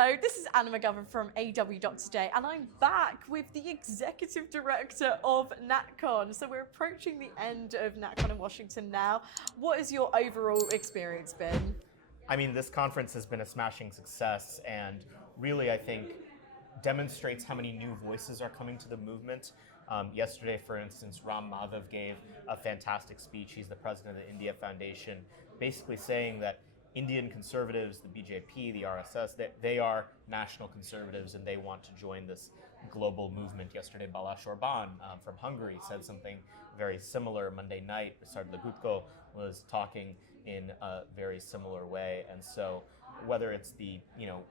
Hello, this is Anna McGovern from AW.Today, and I'm back with the Executive Director of NatCon. So we're approaching the end of NatCon in Washington now. What has your overall experience been? I mean, this conference has been a smashing success and really, I think, demonstrates how many new voices are coming to the movement. Yesterday, for instance, Ram Madhav gave a fantastic speech. He's the president of the India Foundation, basically saying that Indian conservatives, the BJP, the RSS, they are national conservatives and they want to join this global movement. Yesterday, Balázs Orbán from Hungary said something very similar. Monday night, Saurabh Sharma was talking in a very similar way. And so whether it's the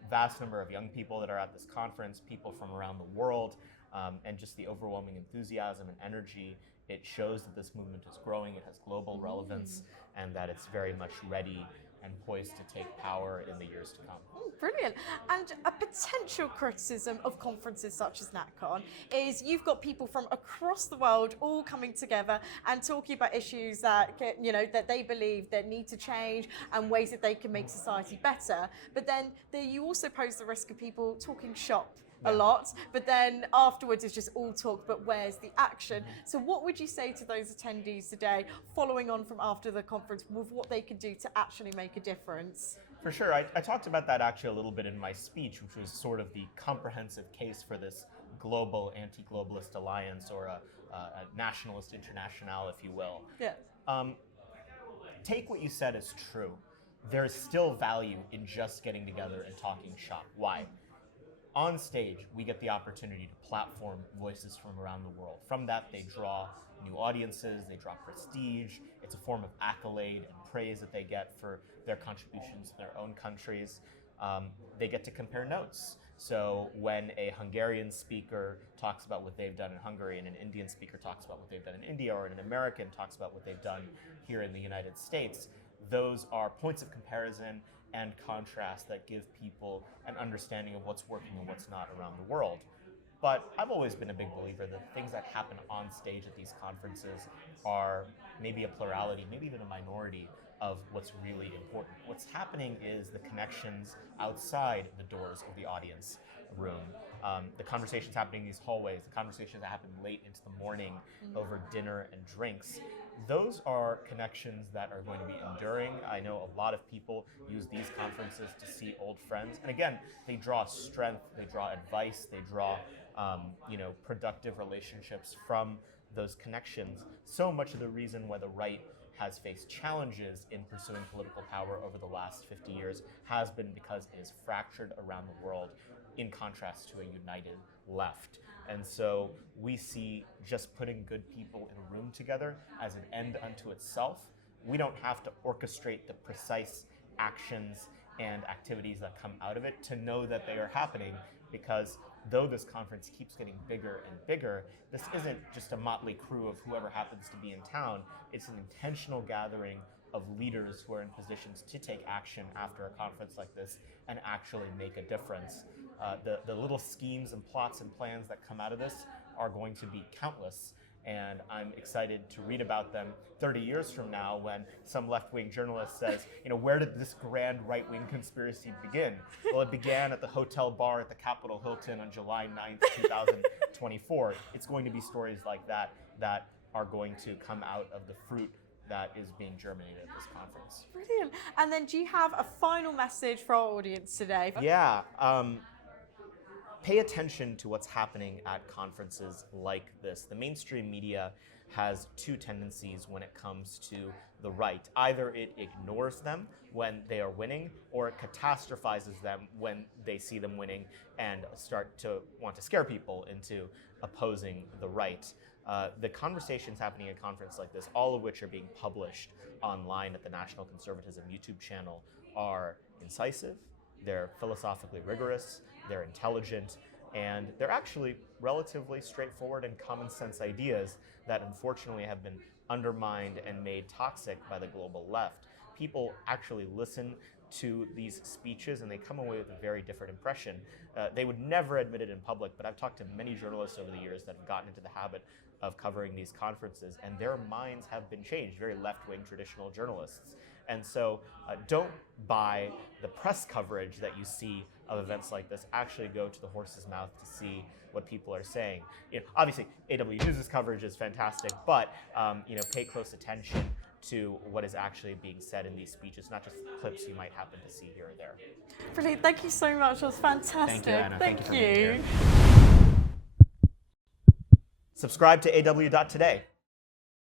vast number of young people that are at this conference, people from around the world, and just the overwhelming enthusiasm and energy, it shows that this movement is growing, it has global relevance, and that it's very much ready and poised to take power in the years to come. Brilliant. And a potential criticism of conferences such as NatCon is you've got people from across the world all coming together and talking about issues that that they believe that need to change and ways that they can make society better. But then you also pose the risk of people talking shop a lot, but then afterwards it's just all talk, but where's the action? So what would you say to those attendees today, following on from after the conference, with what they could do to actually make a difference? For sure. I talked about that actually a little bit in my speech, which was sort of the comprehensive case for this global anti-globalist alliance, or a nationalist international, if you will. Yeah. Take what you said as true. There's still value in just getting together and talking shop. Why? On stage, we get the opportunity to platform voices from around the world. From that, they draw new audiences, they draw prestige. It's a form of accolade and praise that they get for their contributions to their own countries. They get to compare notes. So when a Hungarian speaker talks about what they've done in Hungary, and an Indian speaker talks about what they've done in India, or an American talks about what they've done here in the United States, those are points of comparison and contrast that give people an understanding of what's working and what's not around the world. But I've always been a big believer that things that happen on stage at these conferences are maybe a plurality, maybe even a minority of what's really important. What's happening is the connections outside the doors of the audience room. The conversations happening in these hallways, the conversations that happen late into the morning over dinner and drinks, those are connections that are going to be enduring. I know a lot of people use these conferences to see old friends. And again, they draw strength, they draw advice, they draw productive relationships from those connections. So much of the reason why the right has faced challenges in pursuing political power over the last 50 years has been because it is fractured around the world, in contrast to a united left. And so we see just putting good people in a room together as an end unto itself. We don't have to orchestrate the precise actions and activities that come out of it to know that they are happening, because though this conference keeps getting bigger and bigger, this isn't just a motley crew of whoever happens to be in town. It's an intentional gathering of leaders who are in positions to take action after a conference like this and actually make a difference. The little schemes and plots and plans that come out of this are going to be countless, and I'm excited to read about them 30 years from now when some left-wing journalist says, where did this grand right-wing conspiracy begin? Well, it began at the hotel bar at the Capitol Hilton on July 9th, 2024. It's going to be stories like that that are going to come out of the fruit that is being germinated at this conference. Brilliant. And then do you have a final message for our audience today? Yeah. Pay attention to what's happening at conferences like this. The mainstream media has two tendencies when it comes to the right. Either it ignores them when they are winning, or it catastrophizes them when they see them winning and start to want to scare people into opposing the right. The conversations happening at a conference like this, all of which are being published online at the National Conservatism YouTube channel, are incisive, they're philosophically rigorous, they're intelligent, and they're actually relatively straightforward and common sense ideas that unfortunately have been undermined and made toxic by the global left. People actually listen to these speeches and they come away with a very different impression. They would never admit it in public, but I've talked to many journalists over the years that have gotten into the habit of covering these conferences, and their minds have been changed, very left-wing traditional journalists. And so don't buy the press coverage that you see of events like this. Actually go to the horse's mouth to see what people are saying. Obviously, AW News' coverage is fantastic, but pay close attention to what is actually being said in these speeches, not just clips you might happen to see here or there. Brilliant. Thank you so much. That was fantastic. Thank you, Anna. Thank Thank you for being you. here. Subscribe to AW.today.